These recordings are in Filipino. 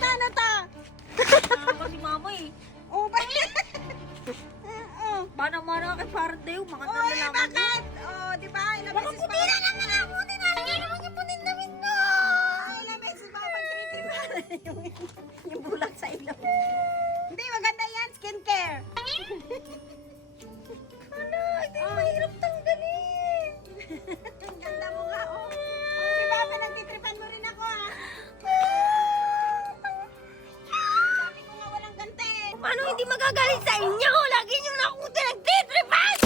Ito ano to? Nakaka si mama eh. Oh, Mana-mana kay Pardeo, mga Uy, nalalaman mo. bakit? Oh, di ba? Ilang Baka beses puti na naman ako, nilalagay naman yung putin damit mo. Ilang beses ba pag-tritipan? Yung bulag sa ilong. Hindi, maganda yan. Skincare. Ano, ito yung mahirap tanggalin. Ang ganda mo nga, oh. Oh, di ba? Pinagtitripan mo rin ako, ah. Sabi ko nga walang gante. Paano hindi magagalit sa inyo? Lagi nyo na akong pinagtitripan!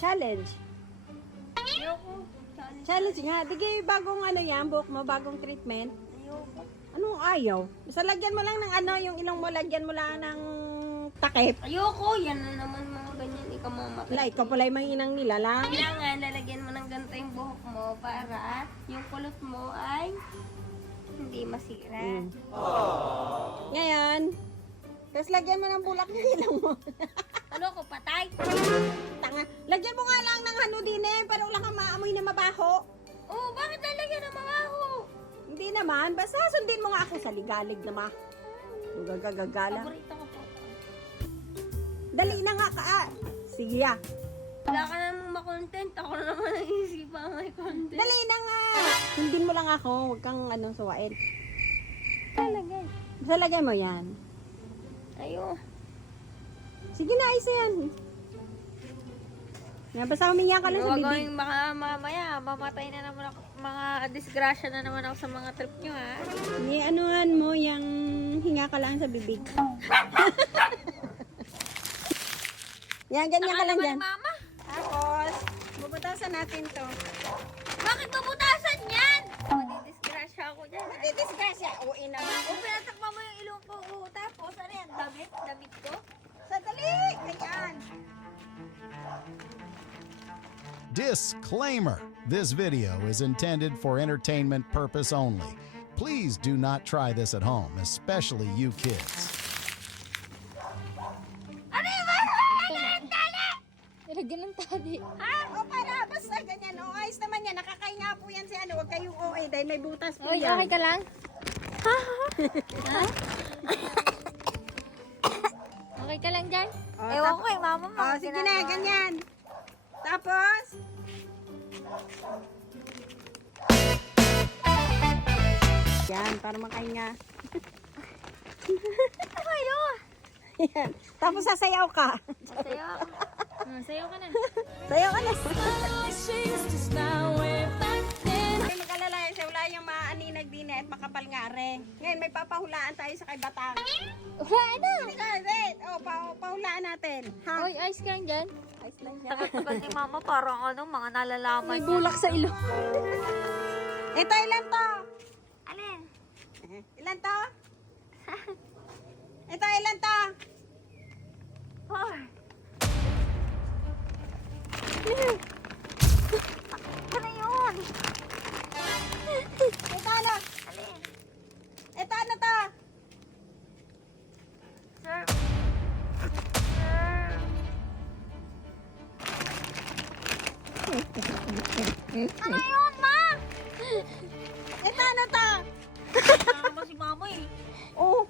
Challenge. Ayoko. Challenge nga. Dige, bagong ano yan, buhok mo, bagong treatment. Ayoko. Anong ayaw? Basta lagyan mo lang ng ano, yung ilong mo, lagyan mo lang ng takip. Ayoko, yan na naman mga ganyan, ikaw mamatay. Wala, ikaw pala yung manginang nilalang. Kailangan lalagyan mo ng ganito yung buhok mo para yung kulot mo ay hindi masira. Ngayon, tapos lagyan mo ng bulak ng ilong mo. Ano ko, patay? Tanga. Lagyan mo nga lang ng ano din eh, para wala kang maamoy na mabaho. Oh, bakit lalagyan ng mga ho? Hindi naman, basta sundin mo nga ako sa ligalig na ma. Gagagagala. Paborito ko po. Dali na nga ka. Sige ah. Wala ka namang makontent. Ako na naman naisipan may content. Dali na nga. Sundin mo lang ako, huwag kang ano, suwain. Talagay. Basta lagyan mo yan. Ayo. Sige na, isa yan. Nga, basta huminga ka lang sa Huwag bibig. kang mamaya, mamatay na naman ako. Mga disgrasya na naman ako sa mga trip nyo, ha? Anuhan mo yung hinga ka lang sa bibig. Yan, ganyan ka lang dyan. Mama? Tapos, bubutasan natin to. Bakit mabutasan yan? Madidisgrasya ako dyan, ha? Didisgrasya. Uwi naman. O, pinatakpa mo yung ilong ko. O, tapos, ano yan? Damit ko? Sadali. Ganyan. Disclaimer. This video is intended for entertainment purpose only. Please do not try this at home, especially you kids. Ano yung dali? Nilagyan ng tali. Ha? O para, basta ganyan. O, ayos naman yan. Nakakahinga po yan si ano. Huwag kayong OA dahil may butas po Oy, yan. okay ka lang? Okay ka lang dyan? O, Ewan ko eh, mama mo. O, sige na, ganyan. Tapos, yan, para makahinga. Kayo. Yan. Tapos sasayaw ka. Sayo. Sayaw ka na. Sayaw ka na. May mag-alala yan siya. Wala yung maaninag din at makapal nga re. Ngayon, may papahulaan tayo sa kay Batang. Wala na. Wait. O, pahulaan natin. Ha? Oy, ayos ka lang dyan? Ayos lang siya. Tagal-tagal ni mama, parang ano, mga nalalaman May bulak sa ilong. Ito, ilan to? Alin? Ilan to? Ito, ilan to? Four. Ano yun? Ito, ano? Alin? Ito, ano to? Sir. Ano yun, ma? Ito, ano to? Nakakaba si mama eh. Oh.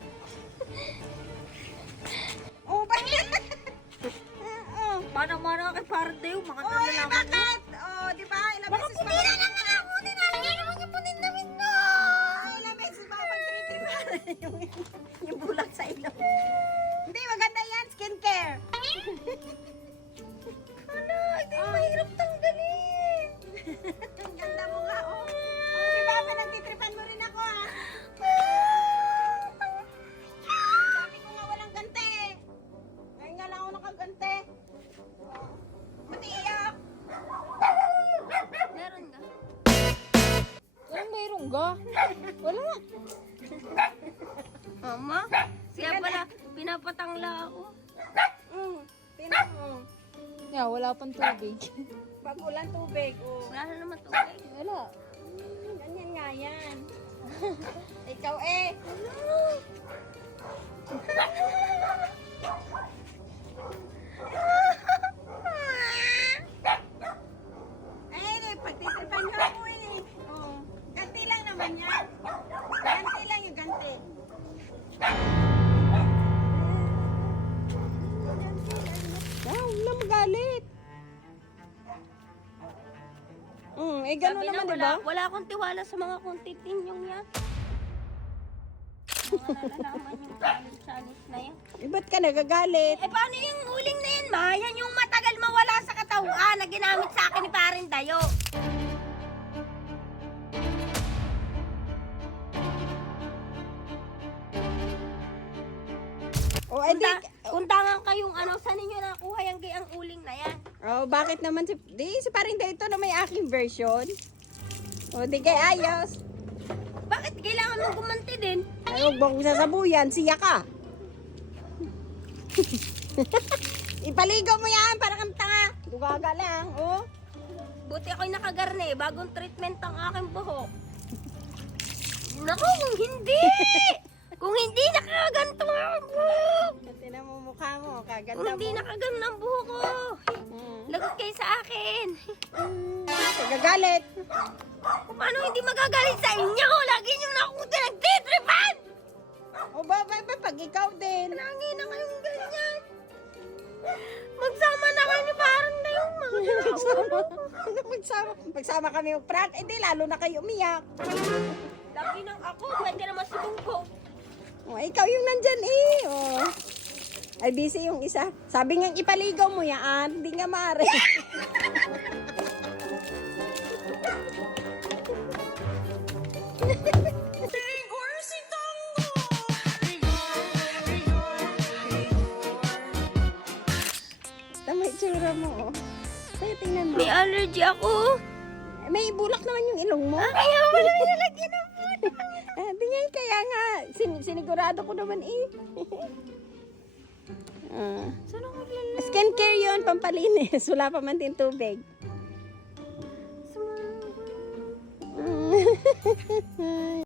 Oh, bakit? Oh. Mana-mana kay Pardeo, mga Uy, nalalaman mo. bakit? Oh, di ba? Ilang Baka beses puti na naman ako, nilalagay naman yung putin damit mo. Ilang beses ba pag-tritipan? Yung bulag sa ilong. Hindi, maganda yan. Skincare. Ano, ito yung mahirap tanggalin. Ang ganda mo nga, oh. Oh, di ba? Pinagtitripan mo rin ako, ah. Sabi ko nga walang gante. Ngayon nga lang ako nakagante. Ba't iiyak? Meron ka? Anong mayroong ga? Wala. Mama? Kaya pala, pinapatangla ako. Tinan mo. Yeah, wala pang tubig. Pag ulan tubig, oh. Wala na naman tubig. Wala. Ganyan nga yan. Ikaw eh. Ay, pagtitipan niyo ako eh. Oh, ganti lang naman yan. Ganti May gano'n Sabi na, naman, di ba? wala akong tiwala sa mga content ninyong yan. Mga nalalaman yung salis na yan. Eh, ba't ka nagagalit? Eh, paano yung uling na yan, ma? Yan yung matagal mawala sa katawan na ginamit sa akin ni Paring Dayo. O, eh, di... Undangan kayong ano, saan ninyo nakuha yung gayang uling na yan? Oh, bakit naman si... si paring dito na may aking version. O, di kay ayos. Bakit kailangan mong gumanti din? Ay, huwag mo akong sasabuyan, siya ka. Ipaligaw mo yan, para kang tanga. Dugaga lang, oh. Buti ako'y nakagarne, bagong treatment ang aking buhok. Naku, kung hindi! Kung hindi nakaganto ang aking buhok! Tinan mo mukha mo, Kung kaganda hindi mo. nakaganto ang buhok ko! Lagot kayo sa akin! Nagagalit. Paano hindi magagalit sa inyo? Lagi niyong nakukuti nagtitripan! O, ba, pag ikaw din. Lagi na kayong ganyan! Magsama na kayo ni parang na yung mga Magsama kami mag-prank, eh di lalo na kayo umiyak. Lagi nang ako, pwede naman si Bungko. O, ikaw yung nandyan eh. O. Ay, busy yung isa. Sabi nga ipaligaw mo yan, hindi nga mare. Tama itsura mo, oh. Kaya tingnan mo. May allergy ako. May bulak naman yung ilong mo. Kaya wala nilagyan ng food. Tingnan, kaya nga. Sinigurado ko naman eh. Saan ako lalagyan? Skincare yun, pampalinis. Wala pa man din tubig.